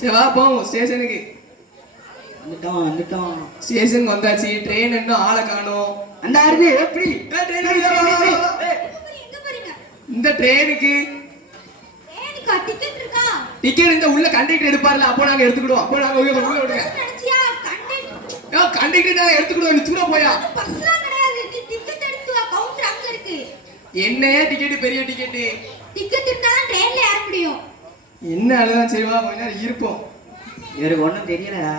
சரி வா போவோம் ஸ்டேஷனுக்கு. வந்துட்டோம். ஸ்டேஷனுக்கு வந்தாச்சு. ட்ரெயின் இன்னும் ஆளை காணோம். அந்த ஆறுது எப்படி இந்த ட்ரெயினுக்கு டிக்கெட் இந்த உள்ள கண்டக்டர் எடுப்பார்ல, அப்போ நாங்க எடுத்துக்கிடுவோம். அப்போ நாங்க உள்ள விடுங்க. கண்டக்டர் நாங்க எடுத்துக்கிடுவோம். நீ தூர போயா என்னையா டிக்கெட்? பெரிய டிக்கெட் இருந்தா ட்ரெயின்ல ஏற முடியும். என்ன அதுதான் சரி வா கொஞ்ச நேரம் இருப்போம். எனக்கு ஒண்ணும் தெரியலடா.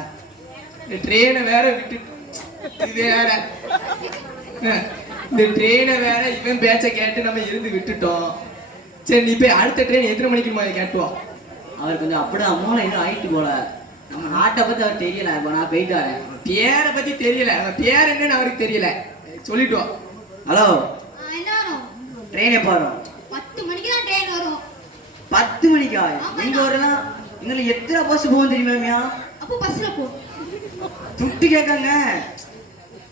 ட்ரெயினை வேற விட்டு இது வேற இந்த ட்ரெயினை வேற இவன் பேச்ச கேட்டு நம்ம இருந்து விட்டுட்டோம். சரி நீ போய் அடுத்த ட்ரெயின் எத்தனை மணிக்கு கேட்டுவோம். அவர் கொஞ்சம் அப்படியே அம்மாவில் எதுவும் ஆயிட்டு போல. நம்ம நாட்டை பத்தி அவர் தெரியல. இப்போ நான் போயிட்டு வரேன். பேரை பத்தி தெரியல. பேர் என்னன்னு அவருக்கு தெரியல. சொல்லிட்டோம். ஹலோ என்ன வரும்? ட்ரெயின் எப்போ வரும்? 10 மணிக்கு தான் ட்ரெயின் வரும். 10 மணிக்கா? எங்க வரலாம்? இன்னும் எத்தனை பஸ் போகும் தெரியுமா? அப்போ பஸ்ல போ. துட்டு கேட்காங்க.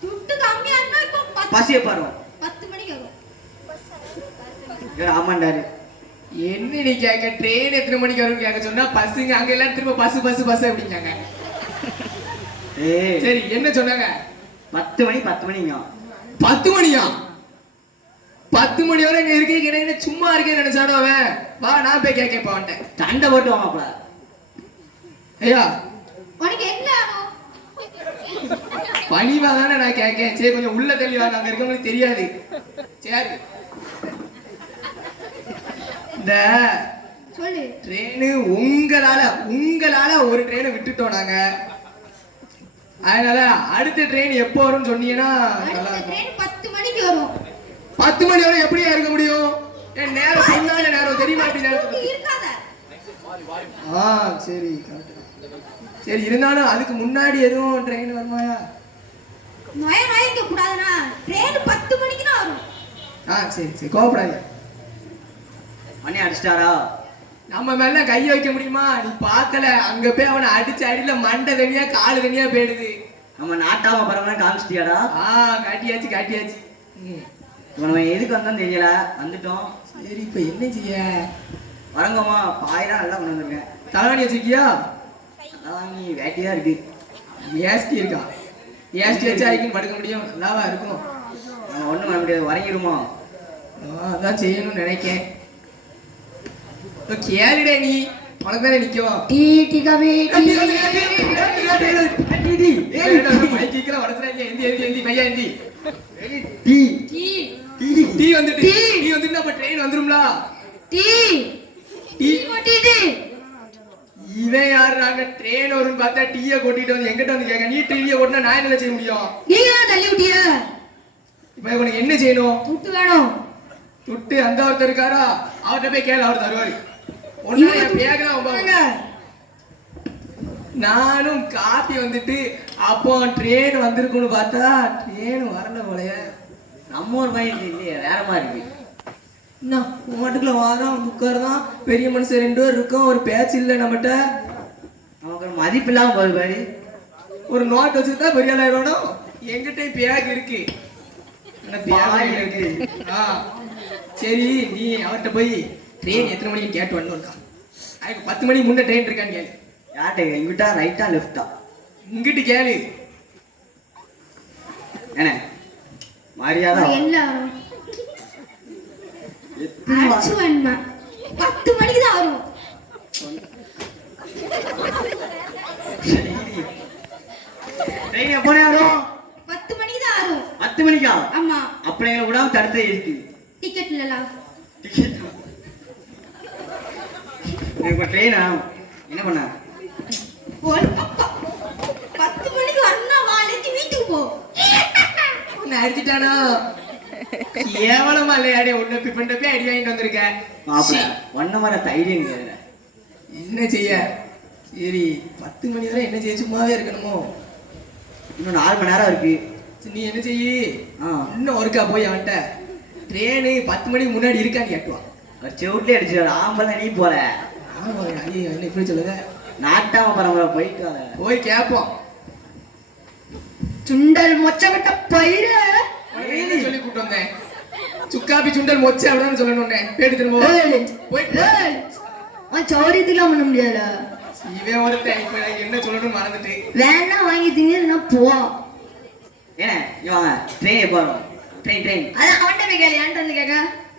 துட்டு கம்மியா இருந்தா இப்போ பஸ் எப்போ வரும்? 10 மணிக்கு வரும். ஆமாண்டாரு. என்ன நீ கேட்க ட்ரெயின் எத்தனை மணிக்கு வரும் கேட்க சொன்னா பஸ்ஸுங்க அங்க எல்லாம் திரும்ப பஸ் அப்படிங்காங்க. சரி என்ன சொன்னாங்க? 10 மணிங்க. 10 மணியா? 10 மணி வரை இங்க இருக்கீங்க. சும்மா இருக்கேன்னு நினைச்சாடோ அவன். வா நான் போய் கேட்க வந்துட்டேன். சண்டை போட்டு வாங்கப்பல. ஐயா உனக்கு என்ன ஆகும்? பணிவா தானே நான் கேட்கேன். சரி கொஞ்சம் உள்ள தெளிவாங்க, அங்க இருக்கவங்களுக்கு தெரியாது. சரி இந்த சொல்லு. ட்ரெயின் உங்களால ஒரு ட்ரெயினை விட்டுட்டோம் நாங்க. அதனால அடுத்த ட்ரெயின் எப்போ வரும்னு சொன்னீங்கன்னா நல்லா இருக்கும். ட்ரெயின் 10 மணிக்கு வரும். 10 மணி வரை எப்படியா இருக்க முடியும்? என் நேரம் சொன்னால நேரம் தெரியுமா? அப்படி நேரத்துக்கு இருக்காத. சரி சரி இருந்தாலும் அதுக்கு முன்னாடி எதுவும் ட்ரெயின் வருமாயா? நோய்க்க கூடாதுனா ட்ரெயின் 10 மணிக்கு தான் வரும். சரி கோபப்படாதீங்க. மணி அடிச்சிட்டாரா? நம்ம மேல கை வைக்க முடியுமா? நீ பார்க்கல, அங்க போய் அவனை அடிச்ச அடியில மண்டை தனியா காலு தனியா போயிடுது. நம்ம நாட்டாம பரவாயில்ல காமிச்சிட்டியாடா? காட்டியாச்சு. நம்ம எதுக்கு வந்தோம் தெரியல, வந்துட்டோம். சரி இப்ப என்ன செய்ய? வரங்கம்மா பாயெல்லாம் நல்லா கொண்டு வந்திருக்கேன். தலைவாணி வச்சிருக்கியா? தலைவாணி வேட்டியா இருக்கு. ஏஸ்டி இருக்கா? ஏஸ்டி வச்சா ஐக்கின்னு படுக்க முடியும். நல்லாவா இருக்கும்? நம்ம ஒண்ணும் பண்ண முடியாது, வரங்கிருமா? அதான் செய்யணும்னு நினைக்கேன். கேளுடே நீ உனக்கு தானே நிக்கும். இவன் யாருறாங்க? ட்ரெயின் வரும்னு பார்த்தா டீயை கொட்டிட்டு வந்து எங்கிட்ட வந்து கேட்க. நீ டீயை கொட்டினா நான் என்ன செய்ய முடியும்? தள்ளி விட்டிய. இப்ப உனக்கு என்ன செய்யணும்? துட்டு வேணும். துட்டு அந்த ஒருத்தர் இருக்காரா, அவர்கிட்ட போய் கேளு, அவர் தருவாரு. நானும் காப்பி வந்துட்டு அப்போ ட்ரெயின் வந்திருக்குன்னு பார்த்தா ட்ரெயின் வரல போலைய. நம்ம ஒரு பையன் இல்லையே, வேற மாதிரி இருக்கு. மாட்டுக்குள்ள வாரம் உட்காருதான். பெரிய மனுஷன் 2 பேர் இருக்கோம். ஒரு பேச்சு இல்லை நம்மகிட்ட. நமக்கு ஒரு மதிப்பு இல்லாம போகுது பாரு. ஒரு நோட் வச்சுருந்தா பெரிய ஆளாயிரம். எங்கிட்ட பேக் இருக்கு. சரி நீ அவர்கிட்ட போய் ட்ரெயின் எத்தனை மணிக்கு கேட்டு வரணும்க்கா. அதுக்கு 10 மணிக்கு முன்ன ட்ரெயின் இருக்கான்னு கேளு. யார்கிட்ட? இங்கிட்டா ரைட்டா லெஃப்டா? இங்கிட்டு கேளு. என்ன மரியாதை? எல்லாம் 10 மணிக்கு தான் வரும். ட்ரெயின் எப்போ வரும்? 10 மணிக்கு தான் வரும். 10 மணிக்கா? ஆமா. அப்படி எங்களை விடாம தடுத்து இருக்கு. டிக்கெட் இல்லல. இப்ப ட்ரெயினா என்ன பண்ண? 10 மணிக்கு வரணும். வாலேக்கு வீட்டுக்கு போ. நான் அடிச்சிட்டானோ? கேவலமா இல்லையாடே? உன்னை பிப்பண்ட போய் அடி வாங்கிட்டு வந்திருக்கேன். ஒன்ன மாதிரி தைரியம் கிடையாது. என்ன செய்ய? சரி 10 மணி வரை என்ன செய்ய? சும்மாவே இருக்கணுமோ? இன்னும் 4 மணி நேரம் இருக்கு. நீ என்ன செய்ய? இன்னும் ஒருக்கா போய் அவன்கிட்ட ட்ரெயின் 10 மணிக்கு முன்னாடி இருக்கான்னு கேட்டுவான். செவுட்லேயே அடிச்சு ஆம்பளை நீ போல. ஐயோ என்ன இப்படி சொல்லுங்க? நாட்டாம பரம்பரை போயிட்டு போய் கேட்போம். சுண்டல் மொச்சமிட்ட பயிர சொல்லி கூட்டு வந்தேன். சுக்காப்பி சுண்டல் மொச்ச அப்படின்னு சொல்லணும். போயிட்டு திரும்ப போயிட்டு சௌரியத்துலாம் பண்ண முடியாதா? இவன் ஒருத்தன் இப்ப எனக்கு என்ன சொல்லணும்னு மறந்துட்டு. வேணா வாங்கி திங்கன்னா போ. ஏன்னா இங்க வாங்க ட்ரெயின் போறோம். ட்ரெயின் அது அவன்கிட்ட போய் கேளு, என்கிட்ட வந்து கேட்க.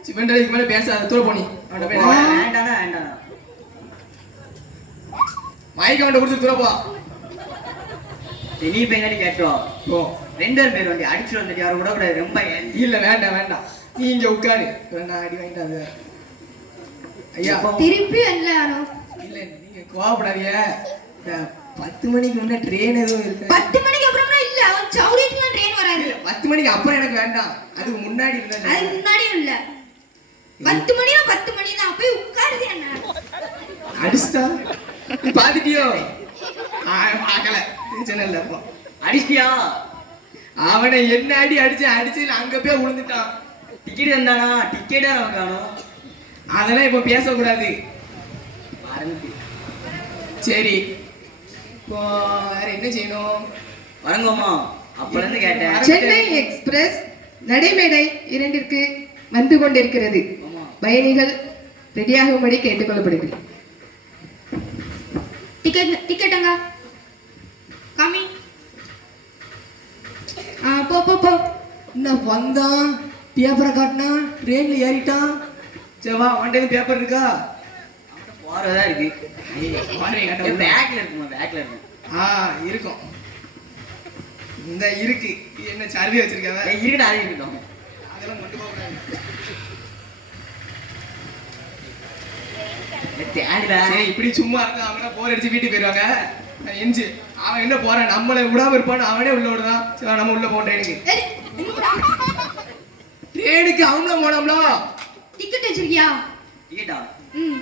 சிவன்றதுக்கு மேல பேசாத, தூர போனி. அவன்கிட்ட போய் வேண்டாம் மைக் அவன்கிட்ட கொடுத்து தூர போ. நீ போய் எங்கடி கேட்டோம். போ. 2 பேர் வண்டி அடிச்சுட்டு வந்துட்டு யாரும் கூட கூடாது. ரொம்ப இல்ல வேண்டாம் வேண்டாம், நீ இங்க உட்காரு. நான் அடி வாங்கிட்டாங்க ஐயா. திருப்பி என்ன ஆனோ? இல்ல நீங்க கோவப்படாதீங்க. இந்த 10 மணிக்கு முன்ன ட்ரெயின் எதுவும் இருக்கு. 10 மணிக்கு அப்புறம்னா இல்ல, அவன் சௌரியத்துல ட்ரெயின் வராது. 10 மணிக்கு அப்புறம் எனக்கு வேண்டாம், அதுக்கு முன்னாடி இருந்தா. அதுக்கு முன்னாடியும் இல்ல. 10 மணினா 10 மணி தான். போய் உட்காருது என்ன? அடிச்சிட்டா பாத்துட்டியோ? பார்க்கல சேனல்ல. அப்போ அடிச்சியா? அவனை என்ன அடி அடிச்சு அங்க போய் விழுந்துட்டான். டிக்கெட் வந்தானா? டிக்கெட்டா நமக்கு காணும். அதெல்லாம் இப்ப பேசக்கூடாது. சரி, இப்போ வேற என்ன செய்யணும்? வரங்கம்மா அப்பல இருந்து கேட்டேன். சென்னை எக்ஸ்பிரஸ் நடைமேடை 2ற்கு வந்து கொண்டிருக்கிறது. பயணிகள் ரெடியாகும்படி கேட்டுக்கொள்ளப்படுகிறது. டிக்கெட்டுங்க கம்மி. போ போ போ. இன்னும் வந்தான், பேப்பரை காட்டினா, ட்ரெயின்ல ஏறிட்டான். சரி வா, வண்டியில பேப்பர் இருக்கா? போறதா இருக்கு. பேக்ல பேக்ல இருக்குமா? பேக்ல இருக்கும். இருக்கும். இந்த இருக்கு. என்ன சர்வி வச்சிருக்காங்க? இருக்குடா, அது இருக்கட்டும். அதெல்லாம் கொண்டு போக கூடாது. தேடிடா. சரி, இப்படி சும்மா இருந்தா அவனா போர் அடிச்சு வீட்டுக்கு போயிருவாங்க. எஞ்சி அவன் என்ன போறான், நம்மளை விடாம இருப்பான்னு அவனே உள்ள விடுதான். சரி நம்ம உள்ள போன ட்ரெயினுக்கு அவன் தான் போனோம்ல. டிக்கெட் வச்சிருக்கியா? டிக்கெட்டா?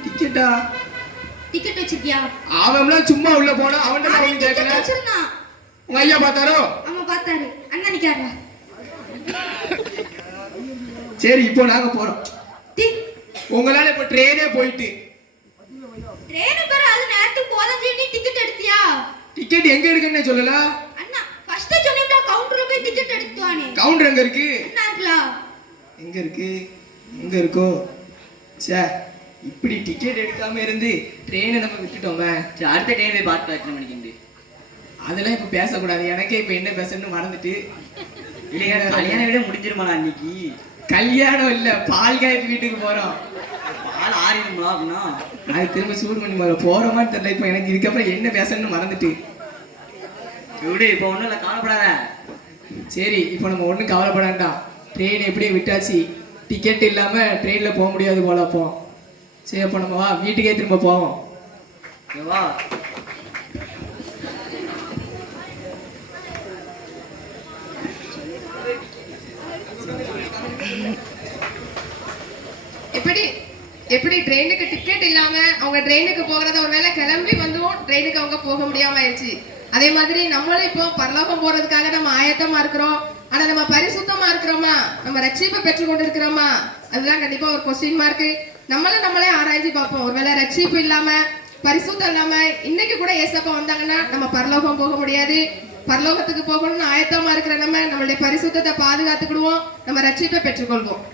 டிக்கெட்டா? டிக்கெட் வச்சிருக்கியா? அவன்லாம் சும்மா உள்ள போனா அவன்கிட்ட அவன் அவன் டிக்கெட் கேட்கல. வச்சிருந்தான். உங்க ஐயா பார்த்தாரோ? ஆமா பார்த்தாரு. அண்ணா நிக்காருல. சரி, இப்போ நாங்க போறோம். டி உங்களால இப்ப ட்ரெயினே போயிட்டு. ட்ரெயின் பேர அது நேரத்துக்கு போதா. நீ டிக்கெட் எடுத்தியா? டிக்கெட் எங்க இருக்குன்னு சொல்லல. அண்ணா ஃபர்ஸ்ட் சொன்னீங்களா கவுண்டர்ல போய் டிக்கெட் எடுத்துவானே. கவுண்டர் எங்க இருக்கு? அண்ணாக்குல. எங்க இருக்கு? எங்க இருக்கோ? சே, இப்படி டிக்கெட் எடுக்காம இருந்து ட்ரெயினை நம்ம விட்டுட்டோமே. சரி, அடுத்த ட்ரெயின் போய் பார்த்து எத்தனை மணிக்கு இருந்து? அதெல்லாம் இப்ப பேசக்கூடாது. எனக்கே இப்ப என்ன பேசணும்னு மறந்துட்டு. இல்லையா, கல்யாணம் விட முடிஞ்சிருமா அன்னைக்கு? கல்யாணம் இல்ல, பால் காய்ச்சி வீட்டுக்கு போறோம். பால் ஆறிடுங்களா அப்படின்னா? அது திரும்ப சூடு பண்ணி போறோமான்னு தெரியல. இப்ப எனக்கு இதுக்கப்புறம் என்ன பேசணும்னு மறந்துட்டு. விடு, இப்போ ஒன்றும் இல்லை, கவலைப்படாத. சரி, இப்போ நம்ம ஒன்றும் கவலைப்பட வேண்டாம். ட்ரெயின் எப்படியே விட்டாச்சு. டிக்கெட் இல்லாம ட்ரெயின்ல போக முடியாது போல. அப்போ சரி, அப்போ நம்ம வா, வீட்டுக்கே திரும்ப போவோம். வா. எப்படி எப்படி ட்ரெயினுக்கு டிக்கெட் இல்லாம அவங்க ட்ரெயினுக்கு போகிறத ஒருவேளை கிளம்பி வந்தும் ட்ரெயினுக்கு அவங்க போக முடியாம ஆயிடுச்சு. அதே மாதிரி நம்மளும் இப்போ பரலோகம் போறதுக்காக நம்ம ஆயத்தமா இருக்கிறோம். ஆனா நம்ம பரிசுத்தமா இருக்கிறோமா? நம்ம ரட்சிப்பை பெற்று கொண்டு இருக்கிறோமா? அதுதான் கண்டிப்பா ஒரு கொஸ்டின் மார்க்கு. நம்மளே ஆராய்ச்சி பார்ப்போம். ஒருவேளை ரட்சிப்பு இல்லாம பரிசுத்தம் இல்லாம இன்னைக்கு கூட ஏசப்பா வந்தாங்கன்னா நம்ம பரலோகம் போக முடியாது. பரலோகத்துக்கு போகணும்னு ஆயத்தமா இருக்கிற நம்மளுடைய பரிசுத்தத்தை பாதுகாத்துக்கிடுவோம். நம்ம ரட்சிப்பை பெற்றுக்கொள்வோம்.